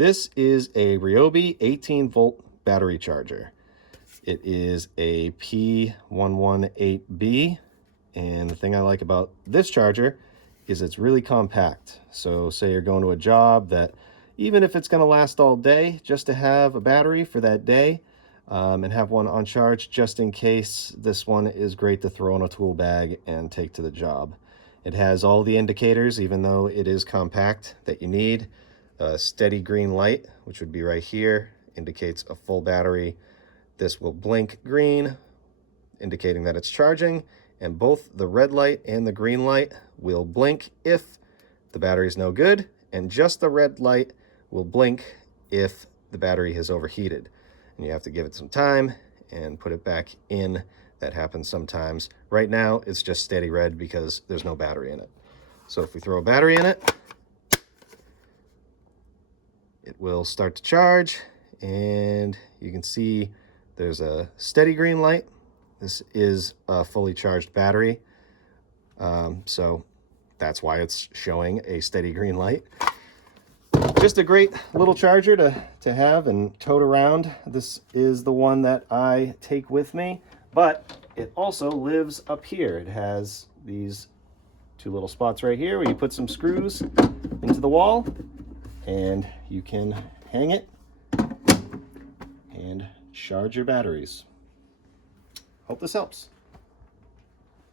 This is a Ryobi 18-volt battery charger. It is a P118B, and the thing I like about this charger is it's really compact. So say you're going to a job that, even if it's going to last all day, just to have a battery for that day and have one on charge just in case, this one is great to throw in a tool bag and take to the job. It has all the indicators, even though it is compact, that you need. A steady green light, which would be right here, indicates a full battery. This will blink green, indicating that it's charging, and both the red light and the green light will blink if the battery is no good, and just the red light will blink if the battery has overheated. And you have to give it some time and put it back in. That happens sometimes. Right now, it's just steady red because there's no battery in it. So if we throw a battery in it, it will start to charge, and you can see there's a steady green light. This is a fully charged battery, so that's why it's showing a steady green light. Just a great little charger to have and tote around. This is the one that I take with me, but it also lives up here. It has these two little spots right here where you put some screws into the wall, and you can hang it and charge your batteries. Hope this helps.